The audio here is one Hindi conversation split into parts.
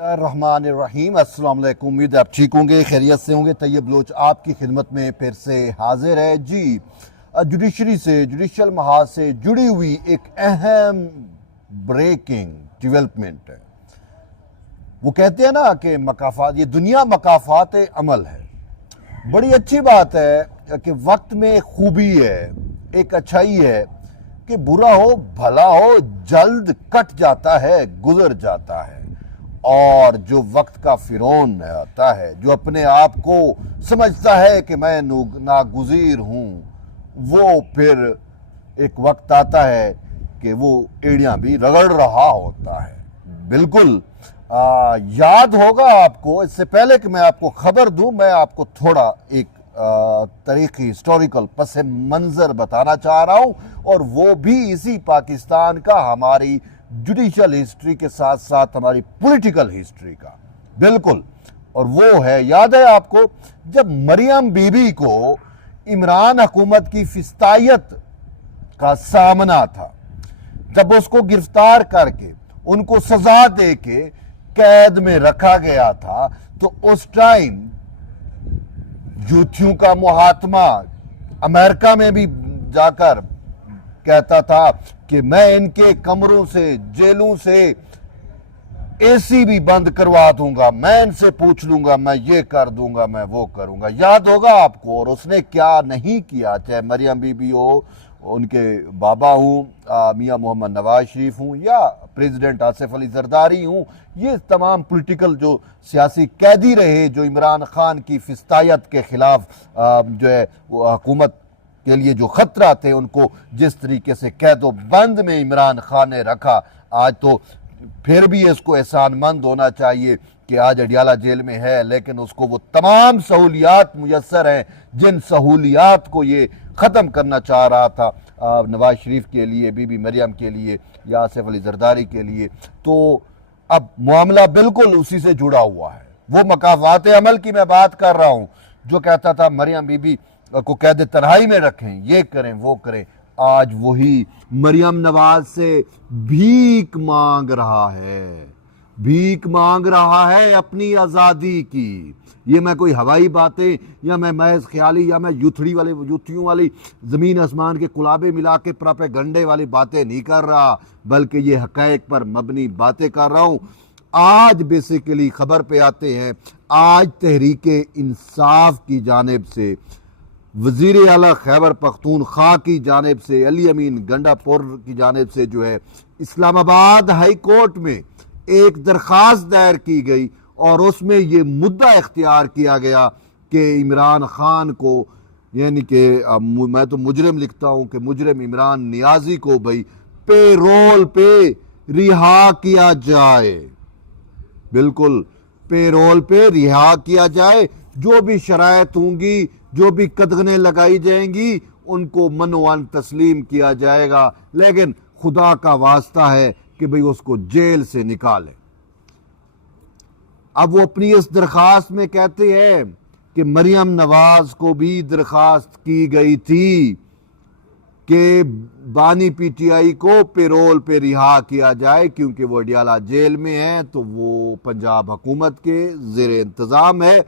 रहमानिर्रहीम। अस्सलाम वालेकुम। उम्मीद है आप ठीक होंगे, खैरियत से होंगे। तैयब लोच आपकी खिदमत में फिर से हाजिर है जी। जुडिशरी से, जुडिशल महाज से जुड़ी हुई एक अहम ब्रेकिंग डेवलपमेंट है। वो कहते हैं ना कि मकाफात, ये दुनिया मकाफात अमल है। बड़ी अच्छी बात है कि वक्त में एक खूबी है, एक अच्छाई है कि बुरा हो भला हो जल्द कट जाता है, गुजर जाता है। और जो वक्त का फिरौन आता है, जो अपने आप को समझता है कि मैं नागुज़ीर हूँ, वो फिर एक वक्त आता है कि वो एड़ियाँ भी रगड़ रहा होता है। बिल्कुल याद होगा आपको। इससे पहले कि मैं आपको खबर दूं, मैं आपको थोड़ा एक तारीखी हिस्टोरिकल पस मंज़र बताना चाह रहा हूं, और वो भी इसी पाकिस्तान का, हमारी जुडिशल हिस्ट्री के साथ साथ हमारी पॉलिटिकल हिस्ट्री का। बिल्कुल। और वो है, याद है आपको, जब मरियम बीबी को इमरान हुकूमत की फिस्तायत का सामना था, जब उसको गिरफ्तार करके उनको सजा दे के कैद में रखा गया था, तो उस टाइम यूथियों का मुहात्मा अमेरिका में भी जाकर कहता था कि मैं इनके कमरों से, जेलों से एसी भी बंद करवा दूंगा, मैं इनसे पूछ लूंगा, मैं ये कर दूंगा, मैं वो करूंगा। याद होगा आपको। और उसने क्या नहीं किया, चाहे मरियम बीबी हो, उनके बाबा हूँ मियाँ मोहम्मद नवाज शरीफ हूँ, या प्रेसिडेंट आसिफ अली जरदारी हूँ, ये तमाम पॉलिटिकल जो सियासी कैदी रहे, जो इमरान खान की फिस्तायत के खिलाफ जो है हुकूमत के लिए जो खतरा थे, उनको जिस तरीके से कैदो बंद में इमरान खान ने रखा, आज तो फिर भी इसको एहसानमंद होना चाहिए कि आज अडियाला जेल में है, लेकिन उसको वो तमाम सहूलियात मुयस्सर हैं जिन सहूलियात को ये ख़त्म करना चाह रहा था नवाज शरीफ के लिए, बीबी मरियम के लिए, या आसिफ अली जरदारी के लिए। तो अब मामला बिल्कुल उसी से जुड़ा हुआ है। वो मकाफात अमल की मैं बात कर रहा हूँ, जो कहता था मरियम बीबी को कैद तन्हाई में रखें, ये करें, वो करें। आज वही मरियम नवाज से भीख मांग रहा है, भीख मांग रहा है अपनी आज़ादी की। ये मैं कोई हवाई बातें, या मैं महज ख्याली, या मैं यूथियों वाली ज़मीन आसमान के कुलाबे मिला के प्रोपेगंडे वाली बातें नहीं कर रहा, बल्कि ये हक़ाइक़ पर मबनी बातें कर रहा हूँ। आज बेसिकली खबर पे आते हैं। आज तहरीक इंसाफ की जानिब से, वज़ीर आला खैबर पख्तूनख्वा की जानिब से, अली अमीन गंडापुर की जानिब से जो है इस्लामाबाद हाई कोर्ट में एक दरख्वास्त दायर की गई, और उसमें ये मुद्दा इख्तियार किया गया कि इमरान खान को, यानी कि मैं तो मुजरिम लिखता हूँ, कि मुजरिम इमरान नियाजी को भाई पेरोल पे रिहा किया जाए। बिल्कुल, पेरोल पे रिहा किया जाए। जो भी शराइत होंगी, जो भी कदगने लगाई जाएंगी, उनको मनोवन तस्लीम किया जाएगा, लेकिन खुदा का वास्ता है कि भाई उसको जेल से निकाले। अब वो अपनी इस दरख्वास्त में कहते हैं कि मरियम नवाज को भी दरख्वास्त की गई थी कि बानी पीटीआई को पेरोल पे रिहा किया जाए, क्योंकि वो अडियाला जेल में है, तो वो पंजाब हुकूमत के ज़ेर इंतज़ाम है।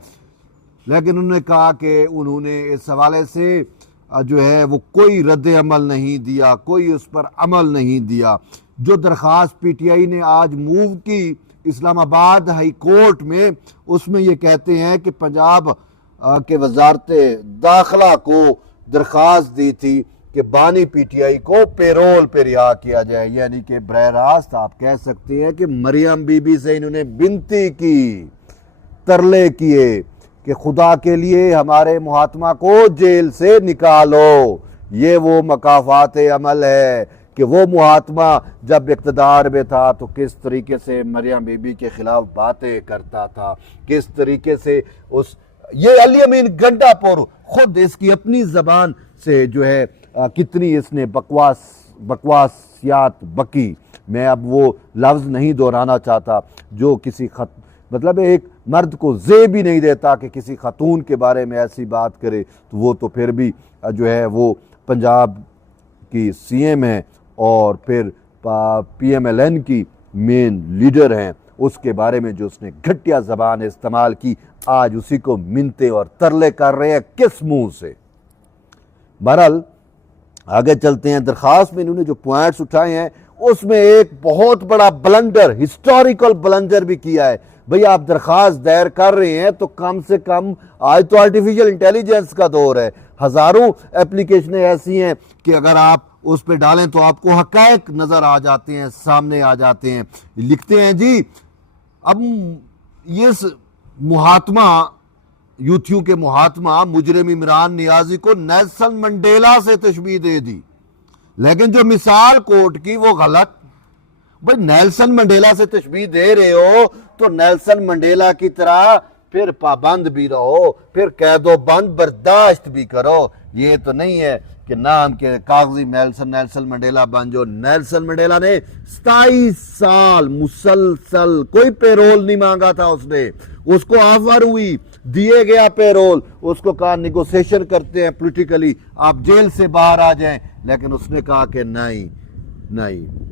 लेकिन उन्होंने कहा कि उन्होंने इस हवाले से जो है वो कोई रद्द अमल नहीं दिया, कोई उस पर अमल नहीं दिया। जो दरख्वास्त पीटीआई ने आज मूव की इस्लामाबाद हाई कोर्ट में, उसमें ये कहते हैं कि पंजाब के वजारत दाखिला को दरख्वास्त दी थी कि बानी पीटीआई को पेरोल पे रिहा किया जाए। यानी कि बरह रास्त आप कह सकते हैं कि मरियम बीबी से इन्होंने विनती की, तरले किए कि खुदा के लिए हमारे मुहात्मा को जेल से निकालो। ये वो मकाफात अमल है कि वो मुहात्मा जब इक़्तिदार में था तो किस तरीके से मरियम बीबी के खिलाफ बातें करता था, किस तरीके से ये अली अमीन गंडापुर खुद इसकी अपनी ज़बान से जो है कितनी इसने बकवासियात बकी। मैं अब वो लफ्ज़ नहीं दोहराना चाहता जो किसी मतलब एक मर्द को ज़े भी नहीं देता कि किसी खातून के बारे में ऐसी बात करे, तो वो तो फिर भी जो है वो पंजाब की सीएम है और फिर पीएमएलएन की मेन लीडर हैं। उसके बारे में जो उसने घटिया जबान इस्तेमाल की, आज उसी को मिन्नतें और तरले कर रहे हैं, किस मुंह से। बहरहाल आगे चलते हैं। दरखास्त में इन्होंने जो पॉइंट्स उठाए हैं उसमें एक बहुत बड़ा ब्लंडर, हिस्टोरिकल ब्लंडर भी किया है। भाई आप दरखास्त दायर कर रहे हैं तो कम से कम, आज तो आर्टिफिशियल इंटेलिजेंस का दौर है, हजारों एप्लीकेशनें ऐसी हैं कि अगर आप उस पर डालें तो आपको हकायक नजर आ जाते हैं, सामने आ जाते हैं। लिखते हैं जी, अब ये मुहात्मा, यूथियों के मुहात्मा मुजरिम इमरान नियाजी को नेल्सन मंडेला से तशबीह दे दी, लेकिन जो मिसाल कोर्ट की वो गलत। भाई नेल्सन मंडेला से तशबीह दे रहे हो तो नेल्सन मंडेला की तरह फिर पाबंद भी रहो, फिर कैदो बंद बर्दाश्त भी करो। ये तो नहीं है कि नाम के कागजी नेल्सन मंडेला बन जो। नेल्सन मंडेला ने 27 साल मुसलसल कोई पेरोल नहीं मांगा था, उसको ऑफर हुई, दिए गया पेरोल, उसको कहा निगोशिएशन करते हैं पॉलिटिकली, आप जेल से बाहर आ जाएं, लेकिन उसने कहा कि नहीं,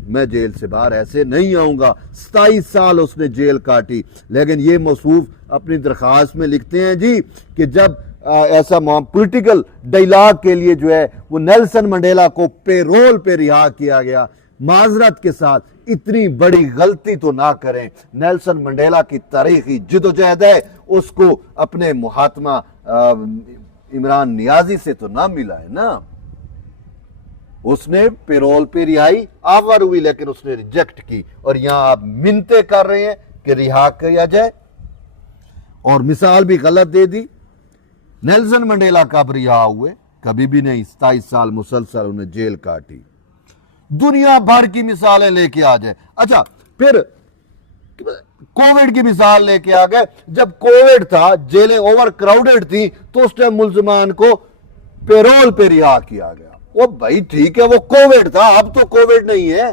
मैं जेल से बाहर ऐसे नहीं आऊंगा। 27 साल उसने जेल काटी। लेकिन ये मौसूफ अपनी दरखास्त में लिखते हैं जी कि जब ऐसा पॉलिटिकल डायलॉग के लिए जो है वो नेल्सन मंडेला को पेरोल पे रिहा किया गया। माजरत के साथ इतनी बड़ी गलती तो ना करें। नेल्सन मंडेला की तारीखी जिदोजहद है, उसको अपने मुहात्मा इमरान नियाजी से तो ना मिला है ना। उसने पेरोल पे रिहाई ऑफर हुई, लेकिन उसने रिजेक्ट की, और यहां आप मिन्नतें कर रहे हैं कि रिहा किया जाए, और मिसाल भी गलत दे दी। नेल्सन मंडेला कब रिहा हुए? कभी भी नहीं। 27 साल मुसलसल उन्हें जेल काटी। दुनिया भर की मिसालें लेके आ जाए। अच्छा, फिर कोविड की मिसाल लेके आ गए। जब कोविड था, जेलें ओवर क्राउडेड थी, तो उस टाइम मुल्जिमान को पेरोल पे रिहा किया गया। वो भाई ठीक है, वो कोविड था, अब तो कोविड नहीं है,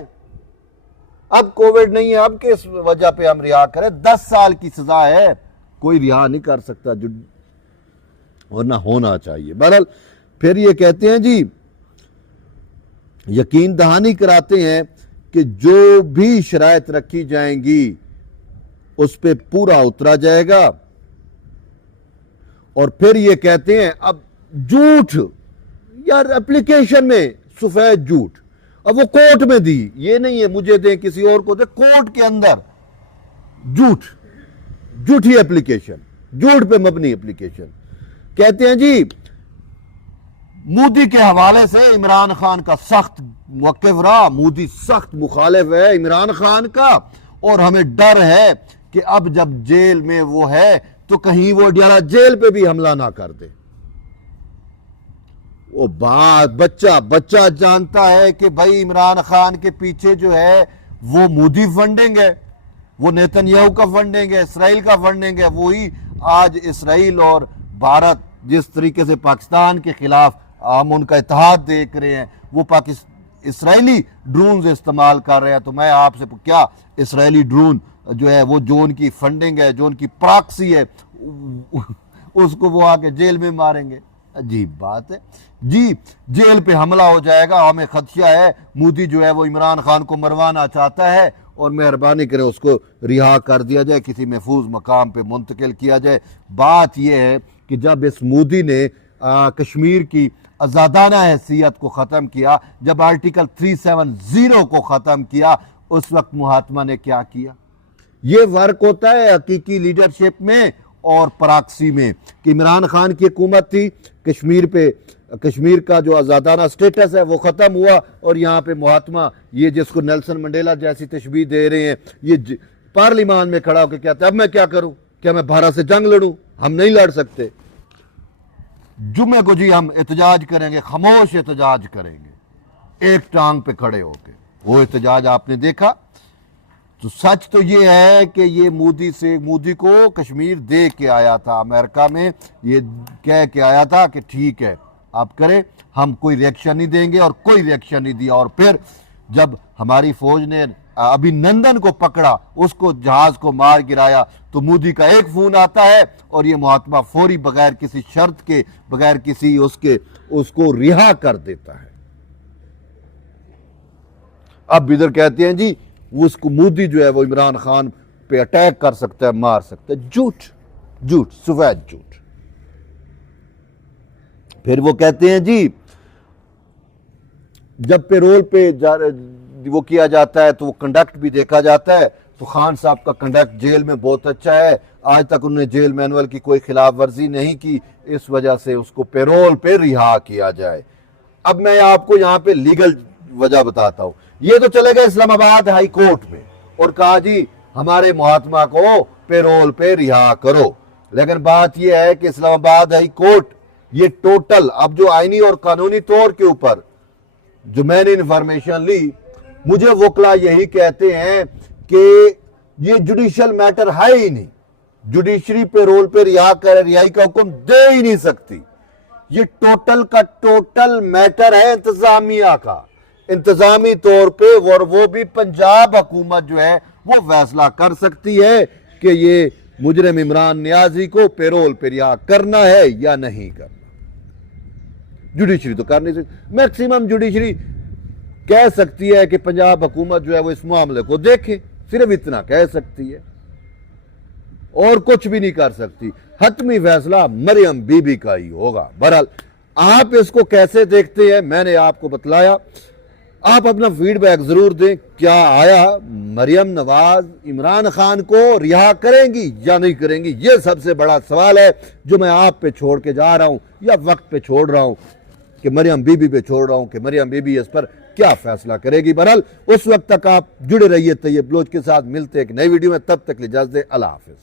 अब कोविड नहीं है, अब किस वजह पे हम रिहा करें? 10 साल की सजा है, कोई रिहा नहीं कर सकता, जो वरना होना चाहिए। बहरहाल फिर ये कहते हैं जी, यकीन दहानी कराते हैं कि जो भी शराइत रखी जाएंगी उस पे पूरा उतरा जाएगा। और फिर ये कहते हैं अब झूठ, यार एप्लीकेशन में सफेद झूठ, अब वो कोर्ट में दी, ये नहीं है मुझे दे किसी और को दे, कोर्ट के अंदर झूठी एप्लीकेशन, झूठ पे मबनी एप्लीकेशन। कहते हैं जी, मोदी के हवाले से इमरान खान का सख्त मुवक्किफ रहा, मोदी सख्त मुखालिफ है इमरान खान का, और हमें डर है कि अब जब जेल में वो है तो कहीं वो जेल पे भी हमला ना कर दे। वो बात बच्चा जानता है कि भाई इमरान खान के पीछे जो है वो मोदी फंडिंग है, वो नेतन्याहू का फंडिंग है, इसराइल का फंडिंग है। वही आज इसराइल और भारत जिस तरीके से पाकिस्तान के खिलाफ हम उनका इत्तेहाद देख रहे हैं, वो इसराइली ड्रोन इस्तेमाल कर रहे हैं। तो मैं आपसे क्या, इसराइली ड्रोन जो है वो जो उनकी फंडिंग है, जो उनकी प्रॉक्सी है, उसको वो आके जेल में मारेंगे? अजीब बात है जी। जेल पे हमला हो जाएगा, हमें खदशा है, मोदी जो है वो इमरान खान को मरवाना चाहता है, और मेहरबानी करें उसको रिहा कर दिया जाए, किसी महफूज मकाम पे मुंतकिल किया जाए। बात यह है कि जब इस मोदी ने कश्मीर की आज़ादाना हैसियत को ख़त्म किया, जब आर्टिकल 370 को ख़त्म किया, उस वक्त महात्मा ने क्या किया? ये फ़र्क होता है हकीकी लीडरशिप में और प्रॉक्सी में, कि इमरान खान की हुकूमत थी, कश्मीर का जो आज़ादाना स्टेटस है वो ख़त्म हुआ, और यहाँ पे महात्मा ये जिसको नेल्सन मंडेला जैसी तशबीह दे रहे हैं, ये पार्लियामान में खड़ा होकर कहते हैं अब मैं क्या करूं, क्या मैं भारत से जंग लड़ूं? हम नहीं लड़ सकते। जुम्मे को जी हम एहतजाज करेंगे, खामोश एहतजाज करेंगे, एक टांग पे खड़े होके। वो एहतजाज आपने देखा। तो सच तो ये है कि ये मोदी को कश्मीर दे के आया था अमेरिका में, ये कह के आया था कि ठीक है आप करें, हम कोई रिएक्शन नहीं देंगे, और कोई रिएक्शन नहीं दिया। और फिर जब हमारी फौज ने अभिनंदन को पकड़ा, उसको जहाज को मार गिराया, तो मोदी का एक फोन आता है और ये महात्मा फौरी बगैर किसी शर्त के, बगैर किसी उसको रिहा कर देता है। अब इधर कहते हैं जी उसको मोदी जो है वो इमरान खान पे अटैक कर सकता है, मार सकता है। झूठ, झूठ, सफेद झूठ। फिर वो कहते हैं जी जब पेरोल पे वो किया जाता है तो वो कंडक्ट भी देखा जाता है, तो खान साहब का कंडक्ट जेल में बहुत अच्छा है, आज तक उन्होंने जेल मैनुअल की कोई खिलाफ वर्जी नहीं की, इस वजह से उसको पेरोल पे रिहा किया जाए। अब मैं आपको यहाँ पे लीगल वजह बताता हूं। ये तो चले गए इस्लामाबाद हाई कोर्ट में और कहा जी हमारे महात्मा को पेरोल पे रिहा करो, लेकिन बात यह है कि इस्लामाबाद हाई कोर्ट ये टोटल अब जो आईनी और कानूनी तौर के ऊपर जो मैंने इंफॉर्मेशन ली, मुझे वकला यही कहते हैं कि ये जुडिशियल मैटर है ही नहीं, जुडिशरी पेरोल पे रिहाई का हुक्म दे ही नहीं सकती। ये टोटल का टोटल मैटर है इंतजामिया का, इंतजामी तौर पे, और वो भी पंजाब हुकूमत जो है वो फैसला कर सकती है कि ये मुजरिम इमरान नियाजी को पेरोल पे रिहा करना है या नहीं करना। जुडिशरी तो कर नहीं सकती। मैक्सिमम जुडिशरी कह सकती है कि पंजाब हुकूमत जो है वो इस मामले को देखे, सिर्फ इतना कह सकती है और कुछ भी नहीं कर सकती। हतमी फैसला मरियम बीबी का ही होगा। बहरहाल आप इसको कैसे देखते हैं मैंने आपको बतलाया, आप अपना फीडबैक जरूर दें। क्या आया मरियम नवाज इमरान खान को रिहा करेंगी या नहीं करेंगी, यह सबसे बड़ा सवाल है जो मैं आप पे छोड़ के जा रहा हूं, या वक्त पे छोड़ रहा हूं कि मरियम बीबी पे छोड़ रहा हूं कि मरियम बीबी इस पर क्या फैसला करेगी। बहरहाल उस वक्त तक आप जुड़े रहिए तैयब बलोच के साथ। मिलते एक नई वीडियो में, तब तक इजाजत दें। अल्लाह हाफिज।